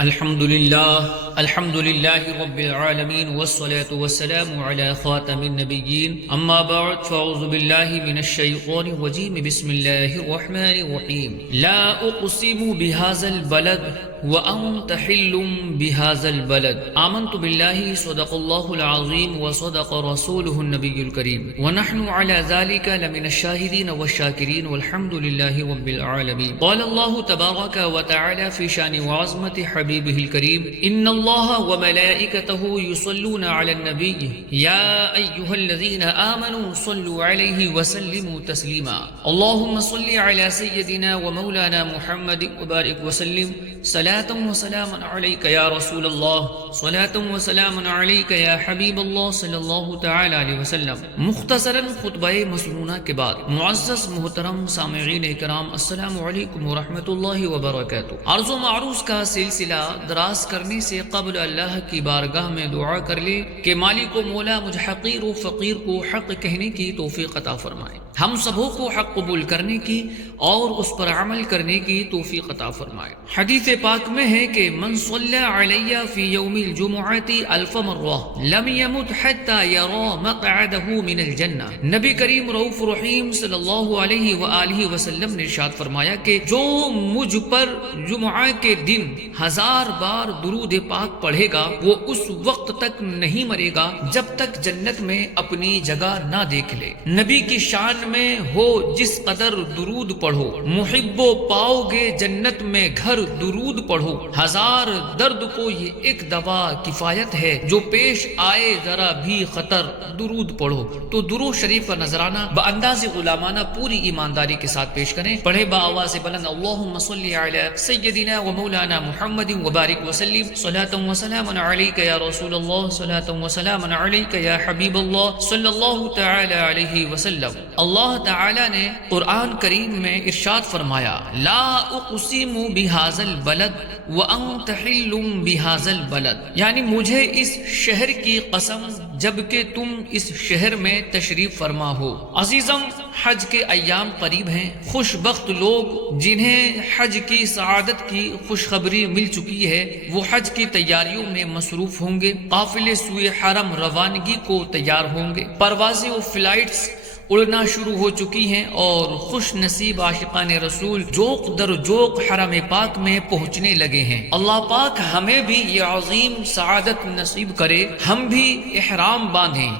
الحمد لله رب العالمين والصلاة والسلام على خاتم النبيين أما بعد فأعوذ بالله من الشيطان الرجيم بسم الله الرحمن الرحيم لا أقسم بهذا البلد وأنت حل بهذا البلد آمنت بالله صدق الله العظيم وصدق رسوله النبي الكريم ونحن على ذلك لمن الشاهدين والشاكرين والحمد لله رب العالمين. قال الله تبارك وتعالى في شان وعظمة حبيبه الكريم إن الله وملائكته يصلون على النبي يا أيها الذين آمنوا صلوا عليه وسلموا تسليما. اللهم صل على سيدنا ومولانا محمد وبارك وسلم صلاة وسلام عليك يا رسول الله صلاة وسلام عليك يا حبيب الله صلی اللہ تعالی علیہ وسلم. مختصراً خطبہ مسنونہ کے بعد معزز محترم سامعین اکرام السلام علیکم ورحمۃ اللہ وبرکاتہ. عرض و معروض کا سلسلہ دراز کرنے سے قبل اللہ کی بارگاہ میں دعا کر لے کہ مالک و مولا مجھ حقیر و فقیر کو حق کہنے کی توفیق عطا فرمائے، ہم سبوں کو حق قبول کرنے کی اور اس پر عمل کرنے کی توفیق عطا فرمائے. حدیث پاک میں ہے کہ من صلی علی فی یوم الجمعۃ الف مرہ لم یمت حتی یری مقعدہ من الجنہ. نبی کریم رؤوف رحیم صلی اللہ علیہ وآلہ وسلم نے ارشاد فرمایا کہ جو مجھ پر جمعہ کے دن 1000 بار درود پاک پڑھے گا وہ اس وقت تک نہیں مرے گا جب تک جنت میں اپنی جگہ نہ دیکھ لے. نبی کی شان میں ہو جس قدر درود پڑھو محبو پاؤ گے جنت میں گھر درود پڑھو. 1000 درد کو یہ ایک دوا کفایت ہے جو پیش آئے ذرا بھی خطر درود پڑھو. تو درود شریف کا نذرانہ بانداز غلامانہ پوری ایمانداری کے ساتھ پیش کریں. پڑھے بآواز بلند اللہم صلی علی سیدنا و مولانا محمد وبارک وسلم صلاۃ و سلام علیک یا رسول اللہ صلاۃ و سلام علیک یا حبیب اللہ صلی اللہ تعالی علیہ وسلم. اللہ تعالی نے قرآن کریم میں ارشاد فرمایا لا اقسم بہذا البلد وانت حل بہذا البلد، یعنی مجھے اس شہر کی قسم جبکہ تم اس شہر میں تشریف فرما ہو. عزیزم حج کے ایام قریب ہیں. خوش بخت لوگ جنہیں حج کی سعادت کی خوشخبری مل چکی ہے وہ حج کی تیاریوں میں مصروف ہوں گے. قافلے سوئے حرم روانگی کو تیار ہوں گے. پروازیں و فلائٹس اڑنا شروع ہو چکی ہیں اور خوش نصیب عاشقان رسول جوق در جوق حرم پاک میں پہنچنے لگے ہیں. اللہ پاک ہمیں بھی یہ عظیم سعادت نصیب کرے. ہم بھی احرام باندھیں،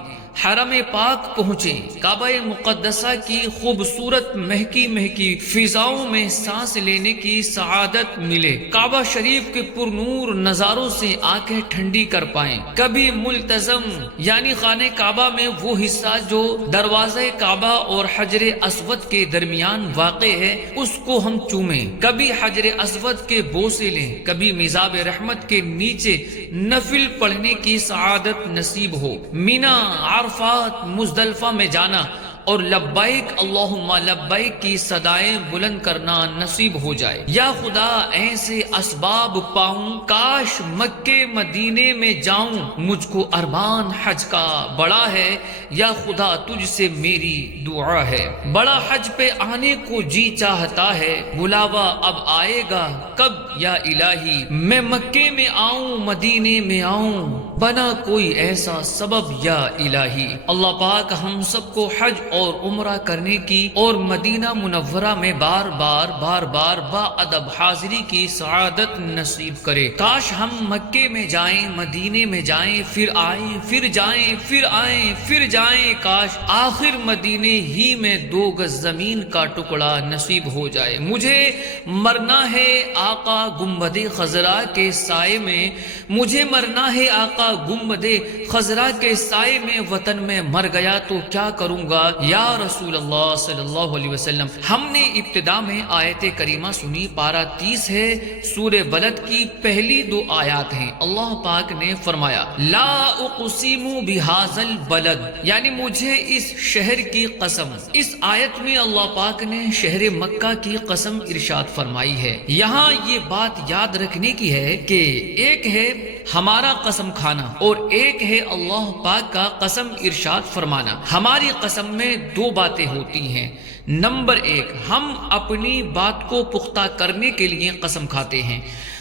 حرم پاک پہنچیں، کعبہ مقدسہ کی خوبصورت مہکی مہکی فضاؤں میں سانس لینے کی سعادت ملے. کعبہ شریف کے پرنور نظاروں سے آنکھیں ٹھنڈی کر پائیں. کبھی ملتزم یعنی خانہ کعبہ میں وہ حصہ جو دروازہ کعبہ اور حجر اسود کے درمیان واقع ہے اس کو ہم چومیں. کبھی حجر اسود کے بوسے لیں، کبھی میزاب رحمت کے نیچے نفل پڑھنے کی سعادت نصیب ہو. مینا، عرفات، مزدلفہ میں جانا اور لبیک اللہم لبیک کی صدائیں بلند کرنا نصیب ہو جائے. یا خدا ایسے اسباب پاؤں کاش مکے مدینے میں جاؤں. مجھ کو ارمان حج کا بڑا ہے یا خدا تجھ سے میری دعا ہے. بڑا حج پہ آنے کو جی چاہتا ہے، بلاوا اب آئے گا کب یا الہی. میں مکے میں آؤں مدینے میں آؤں بنا کوئی ایسا سبب یا الہی. اللہ پاک ہم سب کو حج اور عمرہ کرنے کی اور مدینہ منورہ میں بار بار با ادب حاضری کی سعادت نصیب کرے. کاش ہم مکے میں جائیں، مدینے میں جائیں، پھر آئیں، پھر جائیں، پھر آئیں، پھر جائیں. کاش آخر مدینے ہی میں 2 گز زمین کا ٹکڑا نصیب ہو جائے. مجھے مرنا ہے آقا گنبد خضرا کے سائے میں، مجھے مرنا ہے آقا گنبد خضرا کے سائے میں. وطن میں مر گیا تو کیا کروں گا یا رسول اللہ صلی اللہ علیہ وسلم. ہم نے ابتدا میں آیت کریمہ سنی، پارہ 30 ہے، سورہ بلد کی پہلی 2 آیات ہیں. اللہ پاک نے فرمایا لا اقسم بہذا البلد، یعنی مجھے اس شہر کی قسم. اس آیت میں اللہ پاک نے شہر مکہ کی قسم ارشاد فرمائی ہے. یہاں یہ بات یاد رکھنے کی ہے کہ ایک ہے ہمارا قسم کھانا اور ایک ہے اللہ پاک کا قسم ارشاد فرمانا. ہماری قسم میں 2 باتیں ہوتی ہیں. نمبر 1، ہم اپنی بات کو پختہ کرنے کے لیے قسم کھاتے ہیں.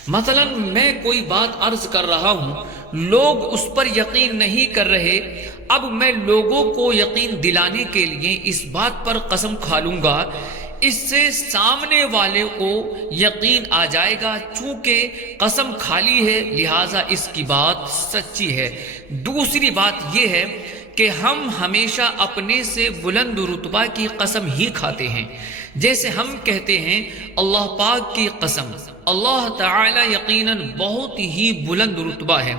مثلا میں کوئی بات عرض کر رہا ہوں، لوگ اس پر یقین نہیں کر رہے، اب میں لوگوں کو یقین دلانے کے لیے اس بات پر قسم کھا لوں گا، اس سے سامنے والے کو یقین آ جائے گا، چونکہ قسم کھالی ہے لہٰذا اس کی بات سچی ہے۔ دوسری بات یہ ہے کہ ہم ہمیشہ اپنے سے بلند رتبہ کی قسم ہی کھاتے ہیں، جیسے ہم کہتے ہیں اللہ پاک کی قسم، اللہ تعالی یقیناً بہت ہی بلند رتبہ ہے،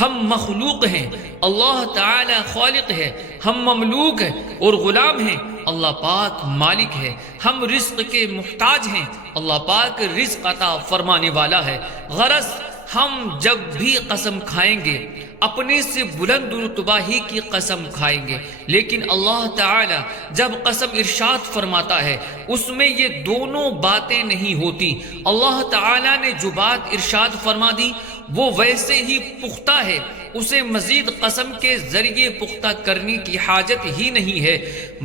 ہم مخلوق ہیں، اللہ تعالی خالق ہے، ہم مملوک ہیں اور غلام ہیں، اللہ پاک مالک ہے، ہم رزق کے محتاج ہیں، اللہ پاک رزق عطا فرمانے والا ہے۔ غرض ہم جب بھی قسم کھائیں گے اپنے سے بلند رتبہ ہی کی قسم کھائیں گے، لیکن اللہ تعالی جب قسم ارشاد فرماتا ہے اس میں یہ دونوں باتیں نہیں ہوتی۔ اللہ تعالی نے جو بات ارشاد فرما دی وہ ویسے ہی پختہ ہے، اسے مزید قسم کے ذریعے پختہ کرنے کی حاجت ہی نہیں ہے۔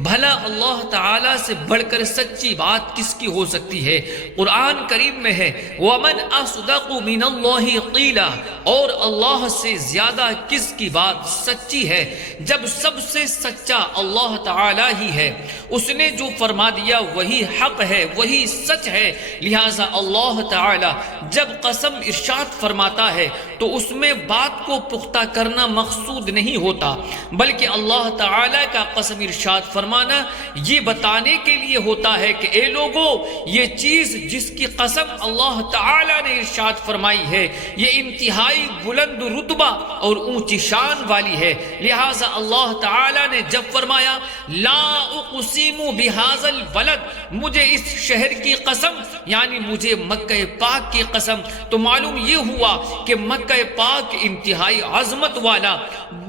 بھلا اللہ تعالی سے بڑھ کر سچی بات کس کی ہو سکتی ہے؟ قرآن کریم میں ہے وَمَنْ أَصْدَقُ مِنَ اللَّهِ قِيلًا، اور اللہ سے زیادہ کس کی بات سچی ہے؟ جب سب سے سچا اللہ تعالی ہی ہے، اس نے جو فرما دیا وہی حق ہے، وہی سچ ہے، لہٰذا اللہ تعالی جب قسم ارشاد فرماتا ہے تو اس میں بات کو پختہ کرنا مقصود نہیں ہوتا، بلکہ اللہ تعالی کا قسم ارشاد فرمانا یہ بتانے کے لیے ہوتا ہے کہ اے لوگو، یہ چیز جس کی قسم اللہ تعالی نے ارشاد فرمائی ہے یہ انتہائی بلند رتبہ اور اونچی شان والی ہے، لہٰذا اللہ تعالی نے جب فرمایا لا اقسم بہذا البلد، مجھے اس شہر کی قسم، یعنی مجھے مکہ پاک کی قسم، تو معلوم یہ ہوا کہ مکہ پاک انتہائی عظمت والا،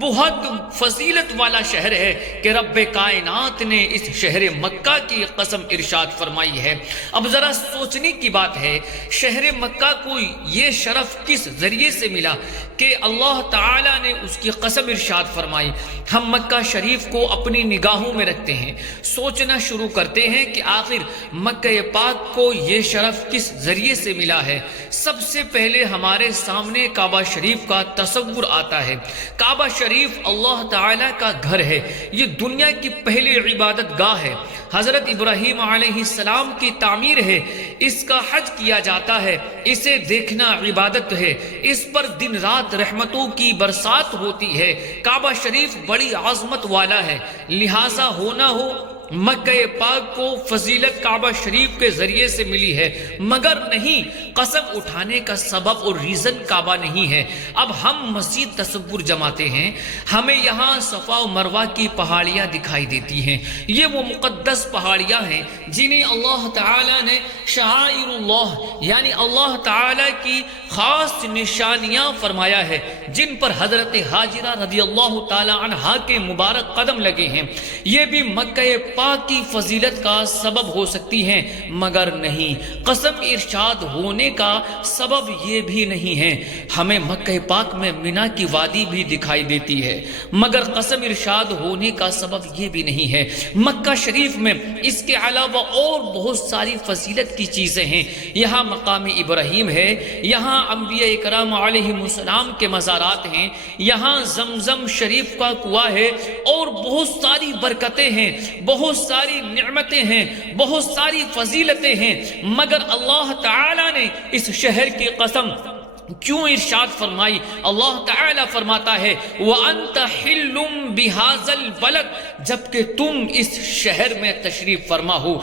بہت فضیلت والا شہر ہے کہ رب کائنات نے اس شہر مکہ کی قسم ارشاد فرمائی ہے۔ اب ذرا سوچنے کی بات ہے، شہر مکہ کو یہ شرف کس ذریعے سے ملا کہ اللہ تعالی نے اس کی قسم ارشاد فرمائی؟ ہم مکہ شریف کو اپنی نگاہوں میں رکھتے ہیں، سوچنا شروع کرتے ہیں کہ آخر مکہ پاک کو یہ شرف کس ذریعے سے ملا ہے۔ سب سے پہلے ہمارے سامنے کعبہ شریف کا تصور آتا ہے۔ کعبہ شریف اللہ تعالی کا گھر ہے، یہ دنیا کی پہلی عبادت گاہ ہے، حضرت ابراہیم علیہ السلام کی تعمیر ہے، اس کا حج کیا جاتا ہے، اسے دیکھنا عبادت ہے، اس پر دن رات رحمتوں کی برسات ہوتی ہے۔ کعبہ شریف بڑی عظمت والا ہے، لہٰذا ہونا ہو مکہ پاک کو فضیلت کعبہ شریف کے ذریعے سے ملی ہے، مگر نہیں، قسم اٹھانے کا سبب اور ریزن کعبہ نہیں ہے۔ اب ہم مزید تصور جماتے ہیں، ہمیں یہاں صفا و مروہ کی پہاڑیاں دکھائی دیتی ہیں، یہ وہ مقدس پہاڑیاں ہیں جنہیں اللہ تعالی نے شعائر اللہ، یعنی اللہ تعالی کی خاص نشانیاں فرمایا ہے، جن پر حضرت ہاجرہ رضی اللہ تعالی عنہا کے مبارک قدم لگے ہیں، یہ بھی مکہ پاک کی فضیلت کا سبب ہو سکتی ہیں، مگر نہیں، قسم ارشاد ہونے کا سبب یہ بھی نہیں ہے۔ ہمیں مکہ پاک میں مینا کی وادی بھی دکھائی دیتی ہے، مگر قسم ارشاد ہونے کا سبب یہ بھی نہیں ہے۔ مکہ شریف میں اس کے علاوہ اور بہت ساری فضیلت کی چیزیں ہیں، یہاں مقام ابراہیم ہے، یہاں انبیاء کرام علیہم السلام کے مزارات ہیں، یہاں زمزم شریف کا کنواں ہے، اور بہت ساری برکتیں ہیں، بہت ساری نعمتیں ہیں، بہت ساری فضیلتیں ہیں، مگر اللہ تعالی نے اس شہر کی قسم کیوں ارشاد فرمائی؟ اللہ تعالی فرماتا ہے وَأَنْتَ حِلٌّ بِهَذَا الْبَلَدِ، جبکہ تم اس شہر میں تشریف فرما ہو،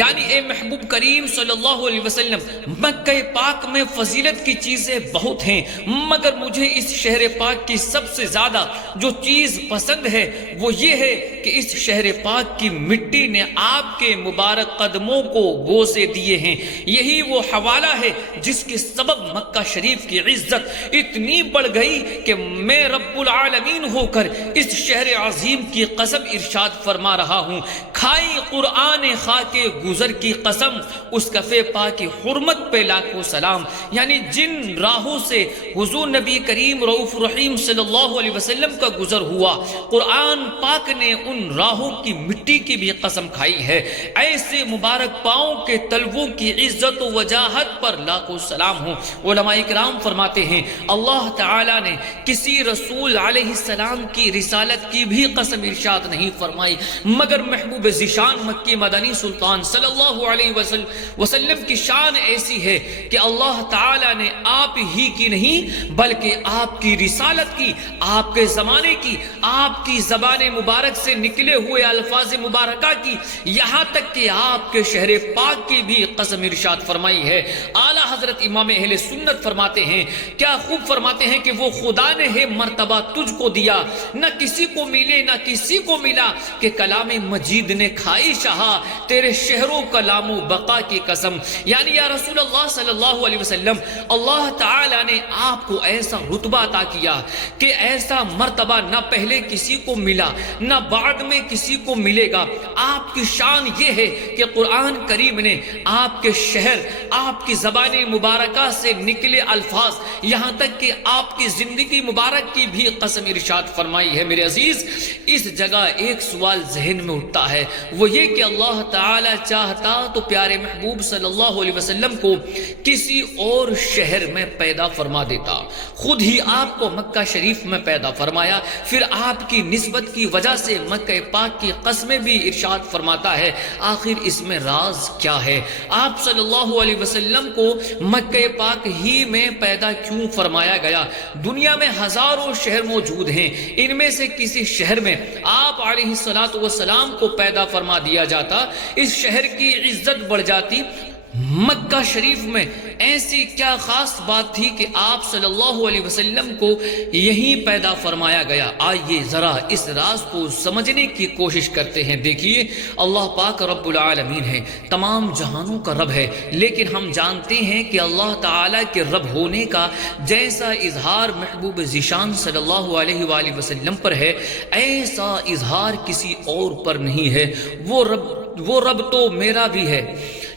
یعنی اے محبوب کریم صلی اللہ علیہ وسلم، مکہ پاک میں فضیلت کی چیزیں بہت ہیں، مگر مجھے اس شہر پاک کی سب سے زیادہ جو چیز پسند ہے وہ یہ ہے کہ اس شہر پاک کی مٹی نے آپ کے مبارک قدموں کو بوسے دیے ہیں۔ یہی وہ حوالہ ہے جس کے سبب مکہ شریف کی عزت اتنی بڑھ گئی کہ میں رب العالمین ہو کر اس شہر عظیم کی قسم ارشاد فرما رہا ہوں، کھائی قرآن خاک گزر کی قسم، اس کفے پاک کی حرمت پہ لاکھوں سلام، یعنی جن راہوں سے حضور نبی کریم رؤوف رحیم صلی اللہ علیہ وسلم کا گزر ہوا، قرآن پاک نے ان راہوں کی مٹی کی بھی قسم کھائی ہے۔ ایسے مبارک پاؤں کے تلووں کی عزت و وجاہت پر لاکھوں سلام ہوں۔ علماء کرام فرماتے ہیں اللہ تعالیٰ نے کسی رسول علیہ السلام کی رسالت کی بھی قسم ارشاد نہیں فرمائی، مگر محبوب ذیشان مکی مدنی سلطان صلی اللہ علیہ وسلم کی شان ایسی ہے کہ اللہ تعالیٰ نے آپ ہی کی نہیں بلکہ آپ کی رسالت کی، آپ کے زمانے کی، آپ کی زبان مبارک سے نکلے ہوئے الفاظ مبارکہ کی، یہاں تک کہ آپ کے شہر پاک کی بھی قسم ارشاد فرمائی ہے۔ اعلیٰ حضرت امام اہل سنت فرماتے ہیں، کیا خوب فرماتے ہیں کہ وہ خدا نے ہے مرتبہ تجھ کو دیا، نہ کسی کو ملے نہ کسی کو ملا، کہ کلام مجید نے کھائی شہا تیرے شہر و کلام و بقا کی قسم۔ یعنی یا رسول اللہ صلی اللہ علیہ وسلم، اللہ تعالیٰ نے آپ کو ایسا رتبہ عطا کیا کہ ایسا مرتبہ نہ پہلے کسی کو ملا نہ بعد میں کسی کو ملے گا۔ آپ کی شان یہ ہے کہ قرآن کریم نے آپ کے شہر، آپ کی زبان مبارکہ سے نکلے الفاظ، یہاں تک کہ آپ کی زندگی مبارک کی بھی قسم ارشاد فرمائی ہے۔ میرے عزیز، اس جگہ ایک سوال ذہن میں اٹھتا ہے، وہ یہ کہ اللہ تعالیٰ چاہتا تو پیارے محبوب صلی اللہ علیہ وسلم کو کسی اور شہر میں پیدا فرما دیتا، خود ہی آپ کو مکہ شریف میں پیدا فرمایا، پھر آپ کی نسبت کی وجہ سے مکہ پاک کی قسمیں بھی ارشاد فرماتا ہے۔ آخر اس میں راز کیا ہے؟ آپ صلی اللہ علیہ وسلم کو مکہ پاک ہی میں پیدا کیوں فرمایا گیا؟ دنیا میں ہزاروں شہر موجود ہیں، ان میں سے کسی شہر میں آپ علیہ السلام کو پیدا فرما دیا جاتا، اس شہر کی عزت بڑھ جاتی۔ مکہ شریف میں ایسی کیا خاص بات تھی کہ آپ صلی اللہ علیہ وسلم کو یہیں پیدا فرمایا گیا؟ آئیے ذرا اس راز کو سمجھنے کی کوشش کرتے ہیں۔ دیکھیے، اللہ پاک رب العالمین ہے، تمام جہانوں کا رب ہے، لیکن ہم جانتے ہیں کہ اللہ تعالیٰ کے رب ہونے کا جیسا اظہار محبوب ذیشان صلی اللہ علیہ وآلہ وسلم پر ہے، ایسا اظہار کسی اور پر نہیں ہے۔ وہ رب تو میرا بھی ہے،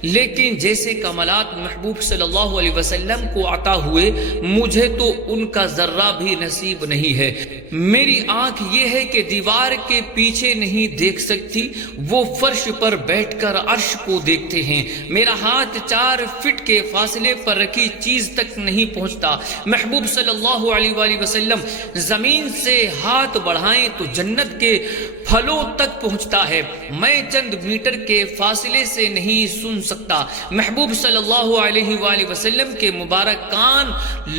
لیکن جیسے کمالات محبوب صلی اللہ علیہ وسلم کو عطا ہوئے، مجھے تو ان کا ذرہ بھی نصیب نہیں ہے۔ میری آنکھ یہ ہے کہ دیوار کے پیچھے نہیں دیکھ سکتی، وہ فرش پر بیٹھ کر عرش کو دیکھتے ہیں۔ میرا ہاتھ 4 فٹ کے فاصلے پر رکھی چیز تک نہیں پہنچتا۔ محبوب صلی اللہ علیہ وآلہ وسلم زمین سے ہاتھ بڑھائیں تو جنت کے پھلوں تک پہنچتا ہے، میں چند میٹر کے فاصلے سے نہیں سن سکتا۔ محبوب صلی اللہ علیہ وآلہ وسلم کے مبارک کان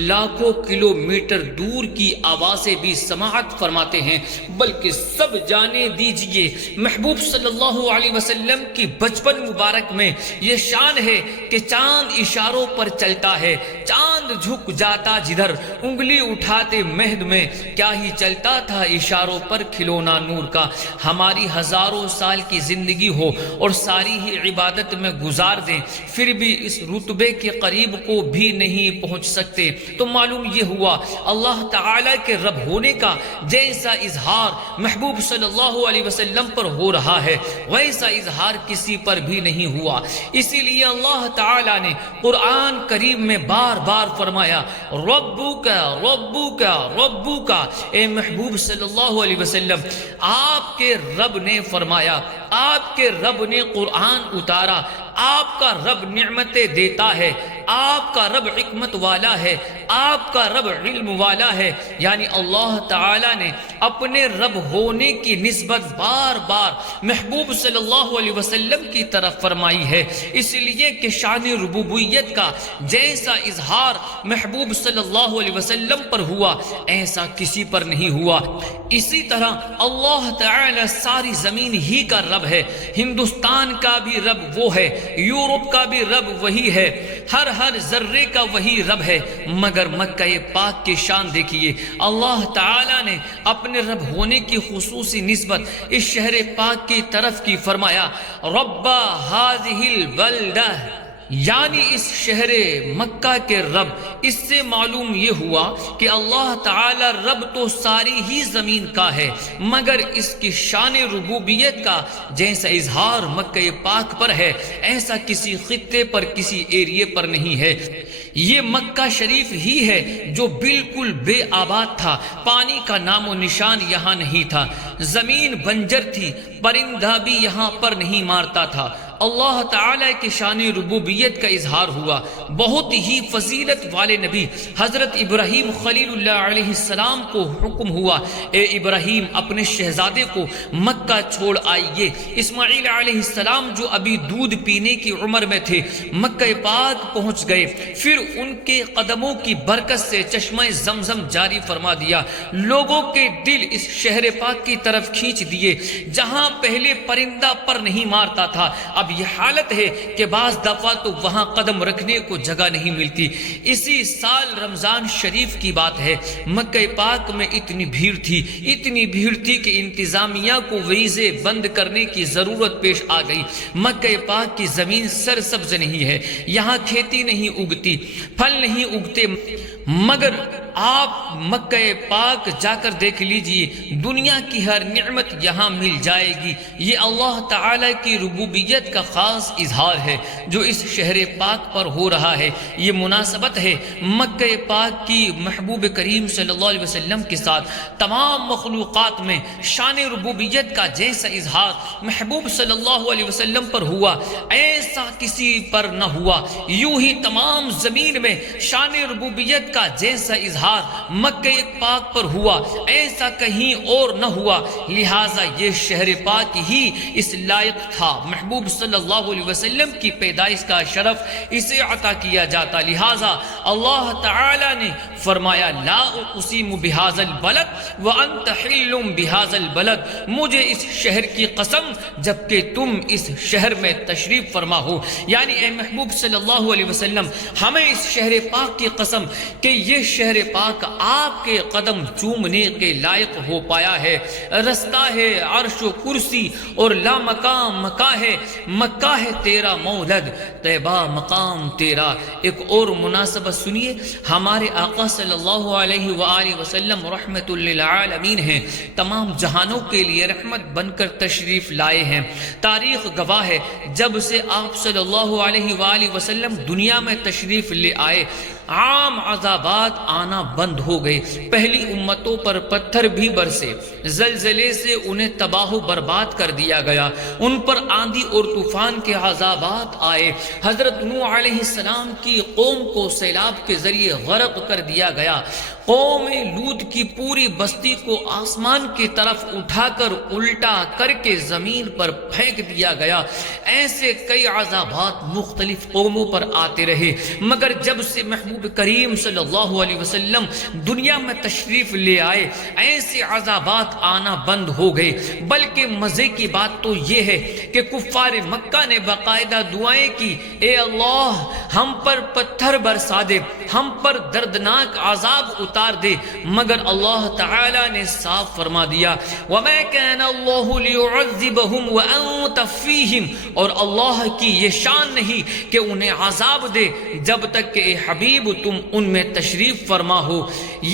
لاکھوں کلومیٹر دور کی آوازیں بھی سماعت فرماتے ہیں، بلکہ سب جانے دیجئے محبوب صلی اللہ علیہ وسلم کی بچپن مبارک میں یہ شان ہے کہ چاند اشاروں پر چلتا ہے، چاند جھک جاتا جدھر انگلی اٹھاتے مہد میں، کیا ہی چلتا تھا اشاروں پر کھلونا نور کا۔ ہماری ہزاروں سال کی زندگی ہو اور ساری ہی عبادت میں گزار دیں، پھر بھی اس رتبے کے قریب کو بھی نہیں پہنچ سکتے۔ تو معلوم یہ ہوا اللہ تعالیٰ کے رب ہونے کا جیسا اظہار محبوب صلی اللہ علیہ وسلم پر ہو رہا ہے، ویسا اظہار کسی پر بھی نہیں ہوا۔ اسی لیے اللہ تعالیٰ نے قرآن کریم میں بار بار فرمایا، ربک ربک ربک، اے محبوب صلی اللہ علیہ وسلم، آپ کے رب نے فرمایا، آپ کے رب نے قرآن اتارا، آپ کا رب نعمتیں دیتا ہے، آپ کا رب حکمت والا ہے، آپ کا رب علم والا ہے۔ یعنی اللہ تعالیٰ نے اپنے رب ہونے کی نسبت بار بار محبوب صلی اللہ علیہ وسلم کی طرف فرمائی ہے، اس لیے کہ شان ربوبیت کا جیسا اظہار محبوب صلی اللہ علیہ وسلم پر ہوا، ایسا کسی پر نہیں ہوا۔ اسی طرح اللہ تعالیٰ ساری زمین ہی کا رب ہے، ہندوستان کا بھی رب وہ ہے، یورپ کا بھی رب وہی ہے، ہر ذرے کا وہی رب ہے۔ مگر مکہ پاک کی شان دیکھیے، اللہ تعالیٰ نے اپنے رب ہونے کی خصوصی نسبت اس شہر پاک کی طرف کی، فرمایا رب ہذہ البلدہ، یعنی اس شہر مکہ کے رب۔ اس سے معلوم یہ ہوا کہ اللہ تعالی رب تو ساری ہی زمین کا ہے، مگر اس کی شان ربوبیت کا جیسا اظہار مکہ پاک پر ہے، ایسا کسی خطے پر، کسی ایریے پر نہیں ہے۔ یہ مکہ شریف ہی ہے جو بالکل بے آباد تھا، پانی کا نام و نشان یہاں نہیں تھا، زمین بنجر تھی، پرندہ بھی یہاں پر نہیں مارتا تھا۔ اللہ تعالیٰ کی شان ربوبیت کا اظہار ہوا۔ بہت ہی فضیلت والے نبی حضرت ابراہیم خلیل اللہ علیہ السلام کو حکم ہوا، اے ابراہیم اپنے شہزادے کو مکہ چھوڑ آئیے۔ اسماعیل علیہ السلام جو ابھی دودھ پینے کی عمر میں تھے مکہ پاک پہنچ گئے، پھر ان کے قدموں کی برکت سے چشمہ زمزم جاری فرما دیا، لوگوں کے دل اس شہر پاک کی طرف کھینچ دیے جہاں پہلے پرندہ پر نہیں مارتا تھا۔ اب یہ حالت ہے کہ بعض دفعہ تو وہاں قدم رکھنے کو جگہ نہیں ملتی۔ اسی سال رمضان شریف کی بات ہے، مکہ پاک میں اتنی بھیڑ تھی کہ انتظامیہ کو ویزے بند کرنے کی ضرورت پیش آ گئی۔ مکہ پاک کی زمین سرسبز نہیں ہے، یہاں کھیتی نہیں اگتی، پھل نہیں اگتے، مگر آپ مکہ پاک جا کر دیکھ لیجئے، دنیا کی ہر نعمت یہاں مل جائے گی۔ یہ اللہ تعالی کی ربوبیت کا خاص اظہار ہے جو اس شہر پاک پر ہو رہا ہے۔ یہ مناسبت ہے مکہ پاک کی محبوب کریم صلی اللہ علیہ وسلم کے ساتھ۔ تمام مخلوقات میں شان ربوبیت کا جیسا اظہار محبوب صلی اللہ علیہ وسلم پر ہوا، ایسا کسی پر نہ ہوا۔ یوں ہی تمام زمین میں شان ربوبیت کا جیسا اظہار مکہ پاک پر ہوا، ایسا کہیں اور نہ ہوا، لہٰذا یہ شہر پاک ہی اس لائق تھا۔ محبوب صلی اللہ علیہ وسلم کی پیدائش کا شرف اسے عطا کیا جاتا، لہٰذا اللہ تعالی نے فرمایا لا اقسم بہذا البلد وانت حل بہذا البلد، مجھے اس شہر کی قسم جبکہ تم اس شہر میں تشریف فرما ہو۔ یعنی اے محبوب صلی اللہ علیہ وسلم ہمیں اس شہر پاک کی قسم کہ یہ شہر پاک آپ کے قدم چومنے کے لائق ہو پایا ہے۔ رستہ ہے عرش و کرسی اور لا مقام مکہ ہے، مکہ ہے تیرا مولد، طیبہ مقام تیرا۔ ایک اور مناسبت سنیے، ہمارے آقا صلی اللہ علیہ وآلہ وسلم رحمت للعالمین ہیں، تمام جہانوں کے لیے رحمت بن کر تشریف لائے ہیں۔ تاریخ گواہ ہے جب سے آپ صلی اللہ علیہ وآلہ وسلم دنیا میں تشریف لے آئے، عام عذابات آنا بند ہو گئے، پہلی امتوں پر پتھر بھی برسے، زلزلے سے انہیں تباہ و برباد کر دیا گیا، ان پر آندھی اور طوفان کے عذابات آئے، حضرت نوح علیہ السلام کی قوم کو سیلاب کے ذریعے غرق کر دیا گیا، قوم لوط کی پوری بستی کو آسمان کی طرف اٹھا کر الٹا کر کے زمین پر پھینک دیا گیا۔ ایسے کئی عذابات مختلف قوموں پر آتے رہے، مگر جب سے محبوب کریم صلی اللہ علیہ وسلم دنیا میں تشریف لے آئے ایسے عذابات آنا بند ہو گئے۔ بلکہ مزے کی بات تو یہ ہے کہ کفار مکہ نے باقاعدہ دعائیں کی، اے اللہ ہم پر پتھر برسا دے، ہم پر دردناک عذاب اتار دے، مگر اللہ تعالی نے صاف فرما دیا وَمَا كَانَ اللَّهُ لِيُعَذِّبَهُمْ وَأَنْتَ فِيهِمْ، اور اللہ کی یہ شان نہیں کہ انہیں عذاب دے جب تک کہ اے حبیب تم ان میں تشریف فرما ہو۔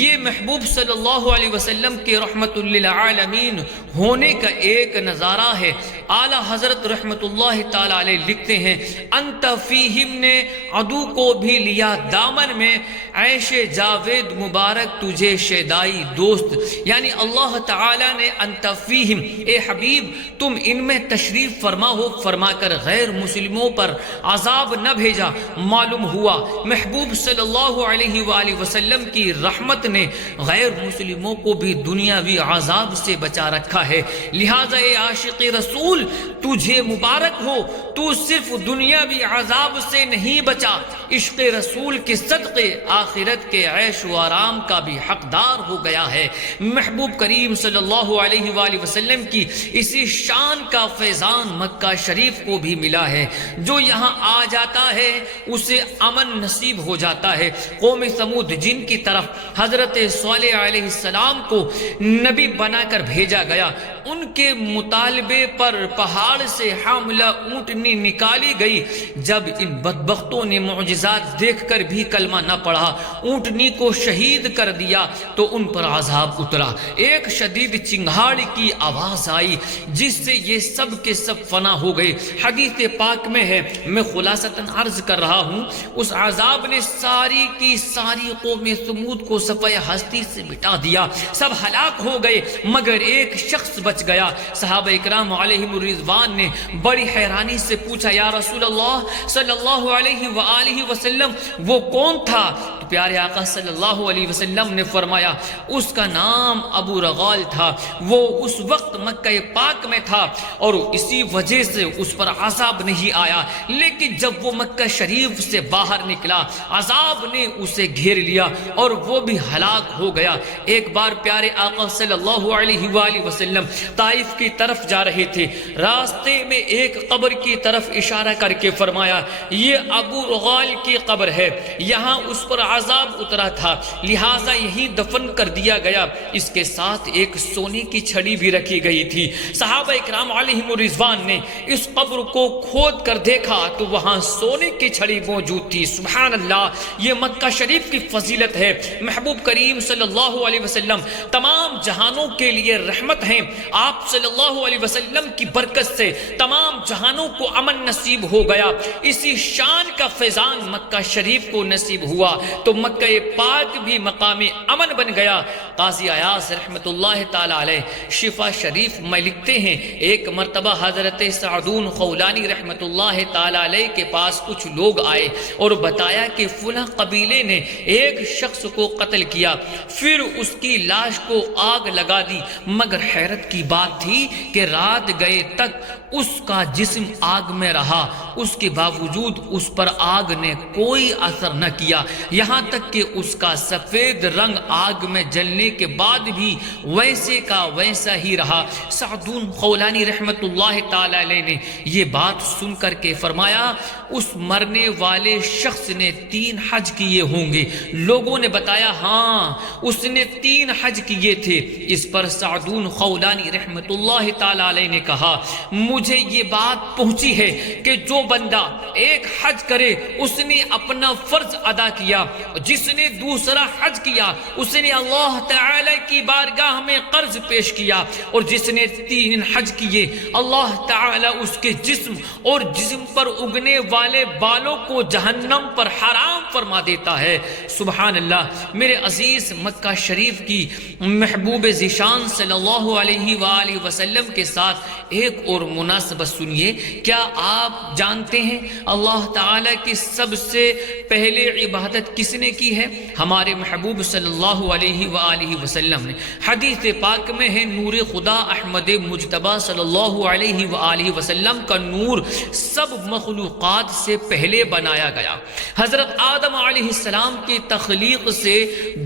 یہ محبوب صلی اللہ علیہ وسلم کے رحمت للعالمین ہونے کا ایک نظارہ ہے۔ اعلیٰ حضرت رحمت اللہ تعالی علیہ لکھتے ہیں انت فیہم نے عدو کو بھی لیا دامن میں، عیش جاوید مبارک تجھے شیدائی دوست، یعنی اللہ تعالی نے انت فیہم اے حبیب تم ان میں تشریف فرما ہو فرما کر غیر مسلموں پر عذاب نہ بھیجا۔ معلوم ہوا محبوب صلی اللہ علیہ وآلہ وسلم کی رحمت نے غیر مسلموں کو بھی دنیاوی عذاب سے بچا رکھا ہے، لہٰذا اے عاشق رسول تجھے مبارک ہو، تو صرف دنیاوی عذاب سے نہیں بچا، عشق رسول کے صدقے آخرت کے عیش و آرام کا بھی حقدار ہو گیا ہے۔ محبوب کریم صلی اللہ علیہ وآلہ وسلم کی اسی شان کا فیضان مکہ شریف کو بھی ملا ہے، جو یہاں آ جاتا ہے اسے امن نصیب ہو جاتا ہے۔ قوم ثمود جن کی طرف حضرت صالح علیہ السلام کو نبی بنا کر بھیجا گیا، ان کے مطالبے پر پہاڑ سے حاملہ اونٹنی نکالی گئی۔ جب ان بدبختوں نے معجزات دیکھ کر بھی کلمہ نہ پڑھا، اونٹنی کو شہید کر دیا تو ان پر عذاب اترا۔ ایک شدید چنگھاڑ کی آواز آئی جس سے یہ سب کے سب فنا ہو گئے۔ حدیث پاک میں ہے، میں خلاصتاً عرض کر رہا ہوں، اس عذاب نے ساری کی ساری قوم ثمود کو صفحہ ہستی سے مٹا دیا، سب ہلاک ہو گئے مگر ایک شخص بچ گیا۔ صحابہ اکرام علیہم الرضوان نے بڑی حیرانی سے پوچھا، یا رسول اللہ صلی اللہ علیہ وآلہ وسلم وہ کون تھا؟ تو پیارے آقا صلی اللہ علیہ وسلم نے فرمایا اس کا نام ابو رغال تھا، وہ اس وقت مکہ پاک میں تھا اور اسی وجہ سے اس پر عذاب نہیں آیا، لیکن جب وہ مکہ شریف سے باہر نکلا عذاب نے اسے گھیر لیا اور وہ بھی ہلاک ہو گیا۔ ایک بار پیارے آقا صلی اللہ علیہ وآلہ وسلم طائف کی طرف جا رہے تھے، راستے میں ایک قبر کی طرف اشارہ کر کے فرمایا یہ ابو رغال کی قبر ہے، یہاں اس پر عذاب اترا تھا لہٰذا یہی دفن کر دیا گیا۔ اس کے ساتھ ایک سونے کی چھڑی بھی رکھی گئی تھی۔ صحابہ اکرام علیہم الرضوان نے اس قبر کو کھود کر دیکھا تو وہاں سونے کی چھڑی موجود تھی۔ سبحان اللہ، یہ مکہ شریف کی فضیلت ہے۔ محبوب کریم صلی اللہ علیہ وسلم تمام جہانوں کے لیے رحمت ہیں۔ آپ صلی اللہ علیہ وسلم کی برکت سے تمام جہانوں کو امن نصیب ہو گیا۔ اسی شان کا فیضان مکہ شریف کو نصیب ہوا تو مکہ پاک بھی مقام امن بن گیا۔ قاضی ایاز رحمت اللہ تعالی علیہ شفا شریف میں لکھتے ہیں، ایک مرتبہ حضرت سعدون خولانی رحمت اللہ تعالی علیہ کے پاس کچھ لوگ آئے اور بتایا کہ فلاں قبیلے نے ایک شخص کو قتل کیا، پھر اس کی لاش کو آگ لگا دی، مگر حیرت کی بات تھی کہ رات گئے تک اس کا جسم آگ میں رہا، اس کے باوجود اس پر آگ نے کوئی اثر نہ کیا، یہاں تک کہ اس کا سفید رنگ آگ میں جلنے کے بعد بھی ویسے کا ویسا ہی رہا۔ سعدون خولانی رحمت اللہ تعالی علیہ نے یہ بات سن کر کے فرمایا اس مرنے والے شخص نے 3 حج کیے ہوں گے۔ لوگوں نے بتایا ہاں اس نے 3 حج کیے تھے۔ اس پر سعدون خولانی رحمت اللہ تعالی علیہ نے کہا مجھے یہ بات پہنچی ہے کہ جو بندہ ایک حج کرے اس نے اپنا فرض ادا کیا، جس نے دوسرا حج کیا اس نے اللہ تعالی کی بارگاہ میں قرض پیش کیا، اور جس نے 3 حج کیے اللہ تعالی اس کے جسم اور جسم پر اگنے والے بالوں کو جہنم پر حرام فرما دیتا ہے۔ سبحان اللہ۔ میرے عزیز، مکہ شریف کی محبوب ذیشان صلی اللہ علیہ وآلہ وسلم کے ساتھ ایک اور مناسبت سنیے۔ کیا آپ جانتے ہیں اللہ تعالی کی سب سے پہلے عبادت کس نے کی ہے؟ ہمارے محبوب صلی اللہ علیہ وآلہ وسلم نے۔ حدیث پاک میں ہے نور خدا احمد مجتبی صلی اللہ علیہ وآلہ وسلم کا نور سب مخلوقات سے پہلے بنایا گیا۔ حضرت آدم علیہ السلام کی تخلیق سے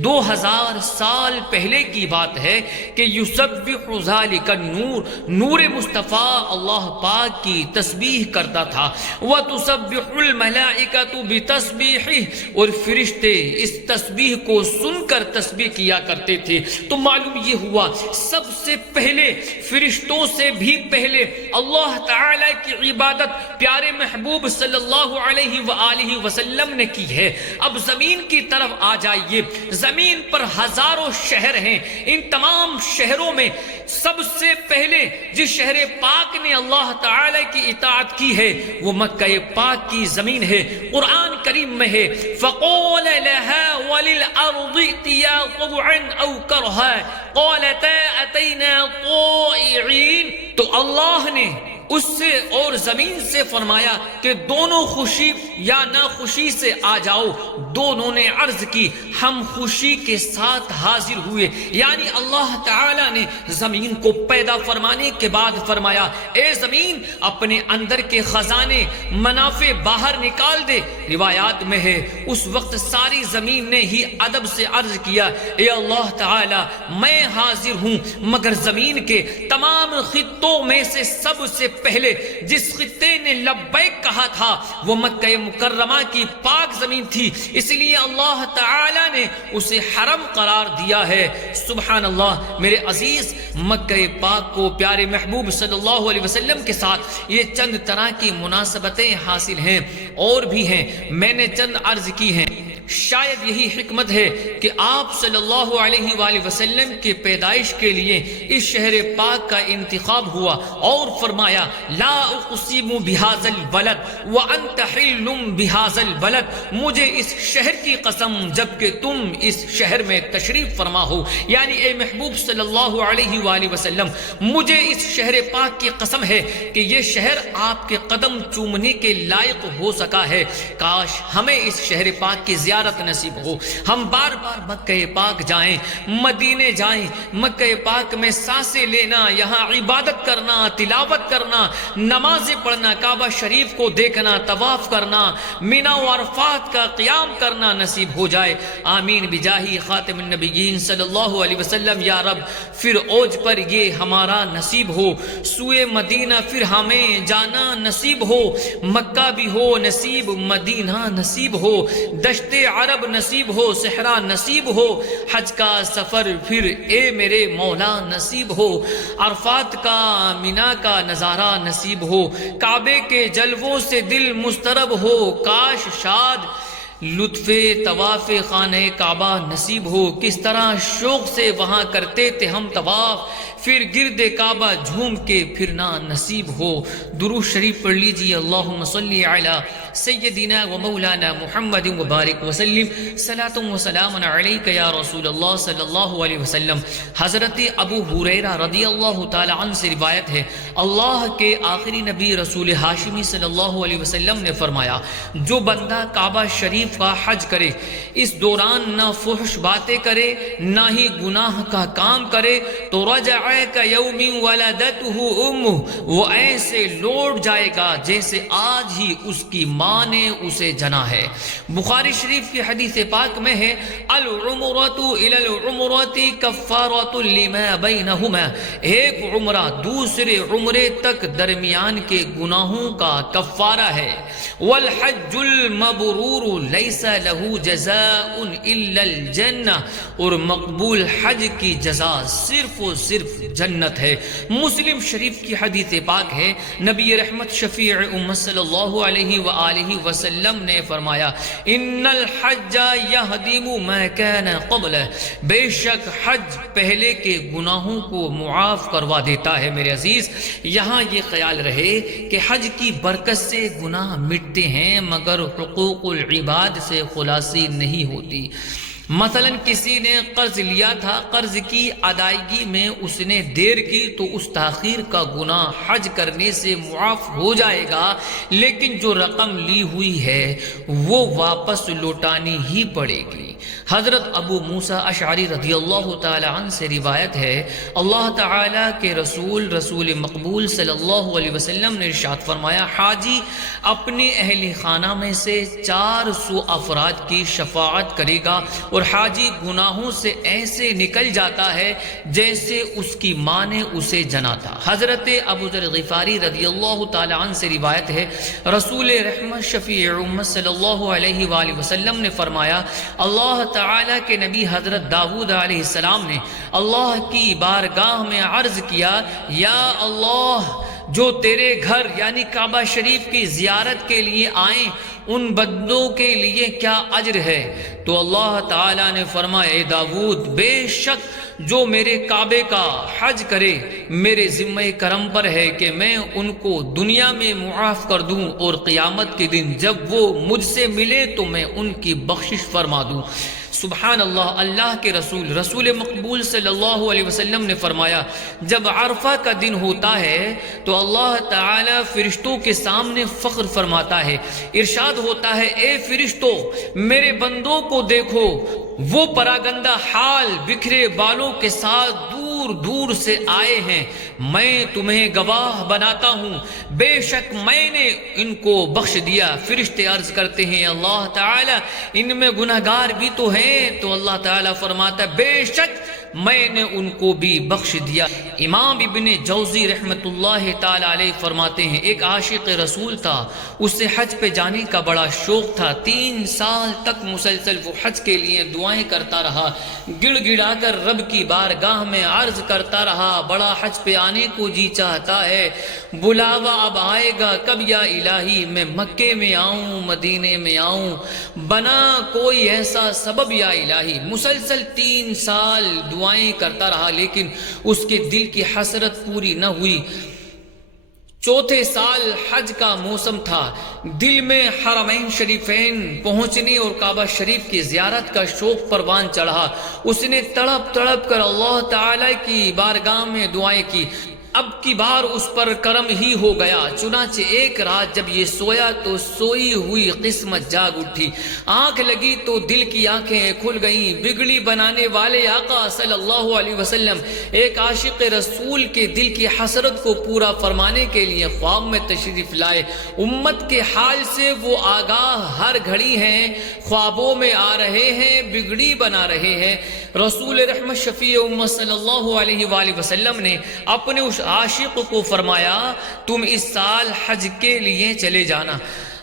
2000 سال پہلے کی بات ہے کہ یسبح ذالک النور، نور مصطفیٰ اللہ پاک کی تسبیح کرتا تھا۔ وتسبح الملائکۃ بتسبیحہ، اور فرشتے اس تسبیح کو سن کر تسبیح کیا کرتے تھے۔ تو معلوم یہ ہوا سب سے پہلے، فرشتوں سے بھی پہلے اللہ تعالی کی عبادت پیارے محبوب صلی اللہ علیہ وآلہ وسلم نے کی ہے۔ اب زمین کی طرف آ جائیے، زمین پر ہزاروں شہر ہیں، ان تمام شہروں میں سب سے پہلے جس شہر پاک نے اللہ تعالی کی اطاعت کی ہے وہ مکہ پاک کی زمین ہے۔ قرآن کریم میں ہے فَقَالَ لَهَا وَلِلْأَرْضِ ائْتِيَا طَوْعًا أَوْ كَرْهًا قَالَتَا أَتَيْنَا طَائِعِينَ۔ تو اللہ نے اس سے اور زمین سے فرمایا کہ دونوں خوشی یا ناخوشی سے آ جاؤ۔ دونوں نے عرض کی ہم خوشی کے ساتھ حاضر ہوئے، یعنی اللہ تعالی نے زمین کو پیدا فرمانے کے بعد فرمایا اے زمین اپنے اندر کے خزانے منافع باہر نکال دے۔ روایات میں ہے اس وقت ساری زمین نے ہی ادب سے عرض کیا اے اللہ تعالی میں حاضر ہوں، مگر زمین کے تمام خطوں میں سے سب سے پہلے جس خطے نے لبیک کہا تھا وہ مکہ مکرمہ کی پاک زمین تھی، اس لیے اللہ تعالی نے اسے حرم قرار دیا ہے۔ سبحان اللہ میرے عزیز، مکہ پاک کو پیارے محبوب صلی اللہ علیہ وسلم کے ساتھ یہ چند طرح کی مناسبتیں حاصل ہیں، اور بھی ہیں، میں نے چند عرض کی ہیں۔ شاید یہی حکمت ہے کہ آپ صلی اللہ علیہ وآلہ وسلم کی پیدائش کے لیے اس شہر پاک کا انتخاب ہوا، اور فرمایا لا اقسم بہذا البلد وانت حل بہذا البلد، مجھے اس شہر کی قسم جبکہ تم اس شہر میں تشریف فرما ہو، یعنی اے محبوب صلی اللہ علیہ وآلہ وسلم مجھے اس شہر پاک کی قسم ہے کہ یہ شہر آپ کے قدم چومنے کے لائق ہو سکا ہے۔ کاش ہمیں اس شہر پاک کی زیارت نصیب ہو، ہم بار بار مکہ پاک جائیں، مدینے جائیں، مکہ پاک میں سانسیں لینا، یہاں عبادت کرنا، تلاوت کرنا، نمازیں پڑھنا، کعبہ شریف کو دیکھنا، طواف کرنا، مینا و عرفات کا قیام کرنا نصیب ہو جائے۔ آمین بجاہ خاتم النبیین صلی اللہ علیہ وسلم۔ یا رب پھر اوج پر یہ ہمارا نصیب ہو، سوئے مدینہ پھر ہمیں جانا نصیب ہو، مکہ بھی ہو نصیب، مدینہ نصیب ہو، دشت عرب نصیب ہو، صحرا نصیب ہو، حج کا سفر پھر اے میرے مولا نصیب ہو، عرفات کا مینا کا نظارہ نصیب ہو، کعبے کے جلووں سے دل مضطرب ہو، کاش شاد لطف طواف خانہ کعبہ نصیب ہو، کس طرح شوق سے وہاں کرتے تھے ہم طواف، پھر گرد کعبہ جھوم کے پھرنا نصیب ہو۔ درود شریف پڑھ لیجیے، اللہم صلی علی سیدنا و مولانا محمد وبارک وسلم، صلاۃ و سلام علیک یا رسول اللہ صلی اللہ علیہ وسلم۔ حضرت ابو ہریرہ رضی اللہ تعالی عنہ سے روایت ہے، اللہ کے آخری نبی رسول ہاشمی صلی اللہ علیہ وسلم نے فرمایا، جو بندہ کعبہ شریف کا حج کرے، اس دوران نہ فحش باتیں کرے نہ ہی گناہ کا کام کرے، تو رجع کیوم ولدتہ امہ، وہ ایسے لوٹ جائے گا جیسے آج ہی اس کی ماں نے اسے جنا ہے۔ بخاری شریف کی حدیث پاک میں ہے، العمرۃ الی العمرۃ کفارۃ لما بینہما، ایک عمرہ دوسرے عمرے تک درمیان کے گناہوں کا کفارہ ہے۔ والحج المبرور لیس له جزاء الا الجنہ، اور مقبول حج کی جزا صرف و صرف جنت ہے۔ مسلم شریف کی حدیث پاک ہے، نبی رحمت شفیع امت صلی اللہ علیہ وآلہ وسلم نے فرمایا، ان الحج یہدم ما کان قبلہ، بے شک حج پہلے کے گناہوں کو معاف کروا دیتا ہے۔ میرے عزیز، یہاں یہ خیال رہے کہ حج کی برکت سے گناہ مٹتے ہیں مگر حقوق العباد سے خلاصی نہیں ہوتی۔ مثلا کسی نے قرض لیا تھا، قرض کی ادائیگی میں اس نے دیر کی تو اس تاخیر کا گناہ حج کرنے سے معاف ہو جائے گا، لیکن جو رقم لی ہوئی ہے وہ واپس لوٹانی ہی پڑے گی۔ حضرت ابو موسیٰ اشعری رضی اللہ تعالی عنہ سے روایت ہے، اللہ تعالی کے رسول مقبول صلی اللہ علیہ وسلم نے ارشاد فرمایا، حاجی اپنے اہل خانہ میں سے 400 افراد کی شفاعت کرے گا، اور حاجی گناہوں سے ایسے نکل جاتا ہے جیسے اس کی ماں نے اسے جنا تھا۔ حضرت ابو ذر غفاری رضی اللہ تعالی عنہ سے روایت ہے، رسول رحمت شفیع امت صلی اللہ علیہ وآلہ وسلم نے فرمایا، اللہ تعالیٰ کے نبی حضرت داؤد علیہ السلام نے اللہ کی بارگاہ میں عرض کیا، یا اللہ جو تیرے گھر یعنی کعبہ شریف کی زیارت کے لیے آئیں ان بندوں کے لیے کیا اجر ہے؟ تو اللہ تعالیٰ نے فرمایا، اے داؤد بے شک جو میرے کعبے کا حج کرے میرے ذمہ کرم پر ہے کہ میں ان کو دنیا میں معاف کر دوں، اور قیامت کے دن جب وہ مجھ سے ملے تو میں ان کی بخشش فرما دوں۔ سبحان اللہ، اللہ کے رسول مقبول صلی اللہ علیہ وسلم نے فرمایا، جب عرفہ کا دن ہوتا ہے تو اللہ تعالی فرشتوں کے سامنے فخر فرماتا ہے، ارشاد ہوتا ہے، اے فرشتوں میرے بندوں کو دیکھو، وہ پراگندہ حال بکھرے بالوں کے ساتھ دور دور سے آئے ہیں، میں تمہیں گواہ بناتا ہوں، بے شک میں نے ان کو بخش دیا۔ فرشتے عرض کرتے ہیں، اللہ تعالی ان میں گناہگار بھی تو ہیں؟ تو اللہ تعالی فرماتا ہے، بے شک میں نے ان کو بھی بخش دیا۔ امام ابن جوزی رحمت اللہ تعالی علیہ فرماتے ہیں ایک عاشق رسول تھا، اسے حج پہ جانے کا بڑا شوق تھا، 3 سال تک مسلسل وہ حج کے لیے دعائیں کرتا رہا، گڑ گڑا کر رب کی بارگاہ میں عرض کرتا رہا، بڑا حج پہ آنے کو جی چاہتا ہے، بلاوا اب آئے گا کب یا الہی، میں مکے میں آؤں مدینے میں آؤں، بنا کوئی ایسا سبب یا الہی۔ مسلسل 3 سال دعائیں کرتا رہا لیکن اس کے دل کی حسرت پوری نہ ہوئی۔ 4تھے سال حج کا موسم تھا، دل میں حرمین شریفین پہنچنے اور کعبہ شریف کی زیارت کا شوق پروان چڑھا۔ اس نے تڑپ تڑپ کر اللہ تعالی کی بارگاہ میں دعائیں کی، اب کی بار اس پر کرم ہی ہو گیا۔ چنانچہ ایک رات جب یہ سویا تو سوئی ہوئی قسمت جاگ اٹھی، آنکھ لگی تو دل کی آنکھیں کھل گئیں۔ بگڑی بنانے والے آقا صلی اللہ علیہ وسلم ایک عاشق رسول کے دل کی حسرت کو پورا فرمانے کے لیے خواب میں تشریف لائے۔ امت کے حال سے وہ آگاہ ہر گھڑی ہیں، خوابوں میں آ رہے ہیں، بگڑی بنا رہے ہیں۔ رسول رحمت شفیع امت صلی اللہ علیہ وآلہ وسلم نے اپنے اس عاشق کو فرمایا تم اس سال حج کے لیے چلے جانا۔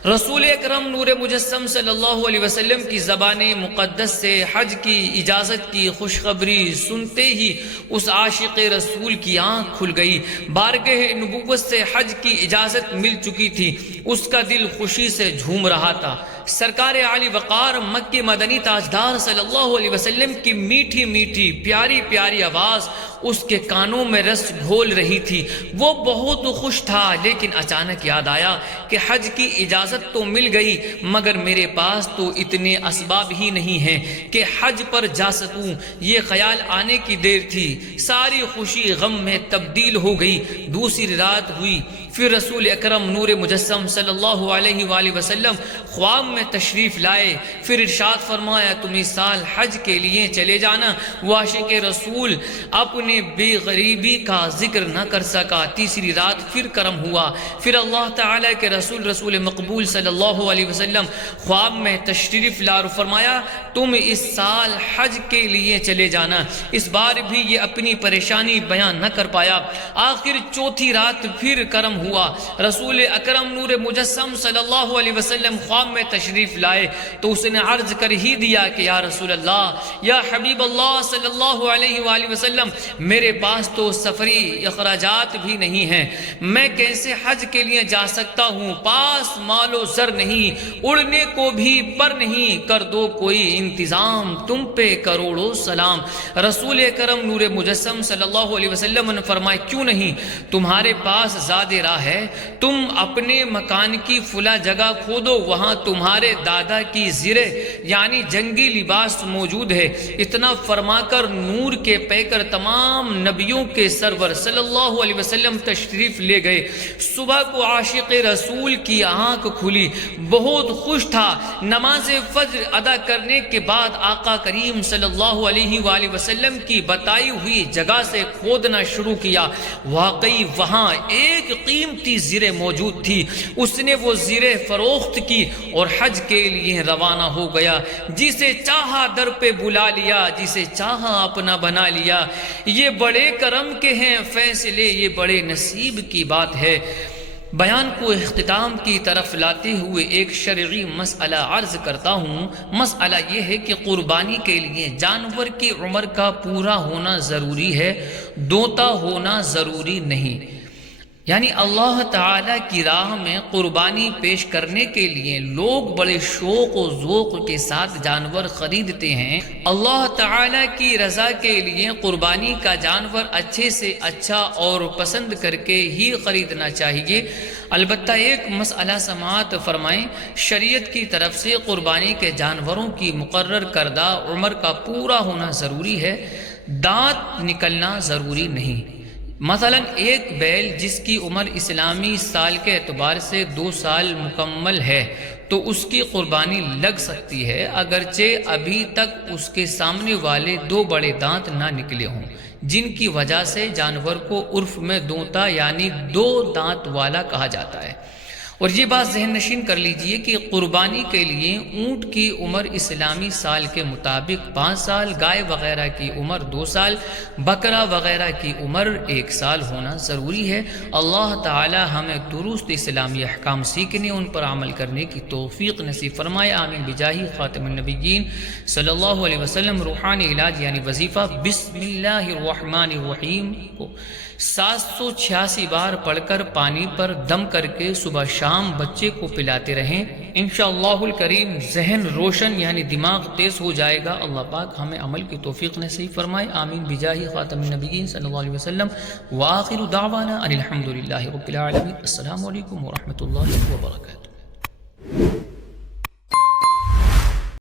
رسول اکرم نور مجسم صلی اللہ علیہ وسلم کی زبان مقدس سے حج کی اجازت کی خوشخبری سنتے ہی اس عاشق رسول کی آنکھ کھل گئی۔ بارگاہ نبوت سے حج کی اجازت مل چکی تھی، اس کا دل خوشی سے جھوم رہا تھا۔ سرکار عالی وقار مکہ مدنی تاجدار صلی اللہ علیہ وسلم کی میٹھی میٹھی پیاری پیاری آواز اس کے کانوں میں رس گھول رہی تھی۔ وہ بہت خوش تھا لیکن اچانک یاد آیا کہ حج کی اجازت تو مل گئی مگر میرے پاس تو اتنے اسباب ہی نہیں ہیں کہ حج پر جا سکوں۔ یہ خیال آنے کی دیر تھی، ساری خوشی غم میں تبدیل ہو گئی۔ دوسری رات ہوئی، پھر رسول اکرم نور مجسم صلی اللہ علیہ وآلہ وسلم خواب میں تشریف لائے، پھر ارشاد فرمایا تم اس سال حج کے لیے چلے جانا۔ وہ عاشق رسول اپنے بے غریبی کا ذکر نہ کر سکا۔ تیسری رات پھر کرم ہوا، پھر اللہ تعالیٰ کے رسول مقبول صلی اللہ علیہ وسلم خواب میں تشریف لا اور فرمایا تم اس سال حج کے لیے چلے جانا۔ اس بار بھی یہ اپنی پریشانی بیان نہ کر پایا۔ آخر 4تھی رات پھر کرم ہوا، رسول اکرم نور مجسم صلی اللہ علیہ وسلم خواب میں تشریف لائے تو اس نے عرض کر ہی دیا کہ یا رسول اللہ، یا حبیب اللہ صلی اللہ علیہ وآلہ وسلم، میرے پاس تو سفری اخراجات بھی نہیں ہیں، میں کیسے حج کے لیے جا سکتا ہوں؟ پاس مال و زر نہیں، اڑنے کو بھی پر نہیں، کر دو کوئی انتظام، تم پہ کروڑوں سلام۔ رسول اکرم نور مجسم صلی اللہ علیہ وسلم نے فرمایا کیوں نہیں، تمہارے پاس زیادہ راہ ہے، تم اپنے مکان کی فلاں جگہ کھودو، وہاں تمہارے دادا کی زرہ یعنی جنگی لباس موجود ہے۔ اتنا فرما کر نور کے پیکر تمام نبیوں کے سرور صلی اللہ علیہ وسلم تشریف لے گئے۔ صبح کو عاشق رسول کی آنکھ کھلی، بہت خوش تھا۔ نماز فجر ادا کرنے کے بعد آقا کریم صلی اللہ علیہ وآلہ وسلم کی بتائی ہوئی جگہ سے کھودنا شروع کیا۔ واقعی وہاں ایک قیمتی زرہ موجود تھی، اس نے وہ زرہ فروخت کی اور حج کے لیے روانہ ہو گیا۔ جسے چاہا در پہ بلا لیا، جسے چاہا اپنا بنا لیا۔ یہ بڑے کرم کے ہیں فیصلے، یہ بڑے نصیب کی بات ہے۔ بیان کو اختتام کی طرف لاتے ہوئے ایک شرعی مسئلہ عرض کرتا ہوں۔ مسئلہ یہ ہے کہ قربانی کے لیے جانور کی عمر کا پورا ہونا ضروری ہے، دوتا ہونا ضروری نہیں۔ یعنی اللہ تعالیٰ کی راہ میں قربانی پیش کرنے کے لیے لوگ بڑے شوق و ذوق کے ساتھ جانور خریدتے ہیں۔ اللہ تعالیٰ کی رضا کے لیے قربانی کا جانور اچھے سے اچھا اور پسند کر کے ہی خریدنا چاہیے۔ البتہ ایک مسئلہ سماعت فرمائیں، شریعت کی طرف سے قربانی کے جانوروں کی مقرر کردہ عمر کا پورا ہونا ضروری ہے، دانت نکلنا ضروری نہیں۔ مثلا ایک بیل جس کی عمر اسلامی سال کے اعتبار سے 2 سال مکمل ہے تو اس کی قربانی لگ سکتی ہے اگرچہ ابھی تک اس کے سامنے والے 2 بڑے دانت نہ نکلے ہوں، جن کی وجہ سے جانور کو عرف میں دوتا یعنی 2 دانت والا کہا جاتا ہے۔ اور یہ بات ذہن نشین کر لیجئے کہ قربانی کے لیے اونٹ کی عمر اسلامی سال کے مطابق 5 سال، گائے وغیرہ کی عمر 2 سال، بکرا وغیرہ کی عمر 1 سال ہونا ضروری ہے۔ اللہ تعالی ہمیں درست اسلامی احکام سیکھنے، ان پر عمل کرنے کی توفیق نصیب فرمائے، آمین بجاہ خاتم النبیین صلی اللہ علیہ وسلم۔ روحانی علاج یعنی وظیفہ بسم اللہ الرحمن الرحیم کو 786 بار پڑھ کر پانی پر دم کر کے صبح شام بچے کو پلاتے رہیں، انشاءاللہ الکریم ذہن روشن یعنی دماغ تیز ہو جائے گا۔ اللہ پاک ہمیں عمل کی توفیق نصیب فرمائے، آمین بجاہ خاتم النبیین صلی اللہ علیہ وسلم۔ وآخر دعوانا ان الحمد للہ رب العالمین۔ السلام علیکم ورحمۃ اللہ وبرکاتہ۔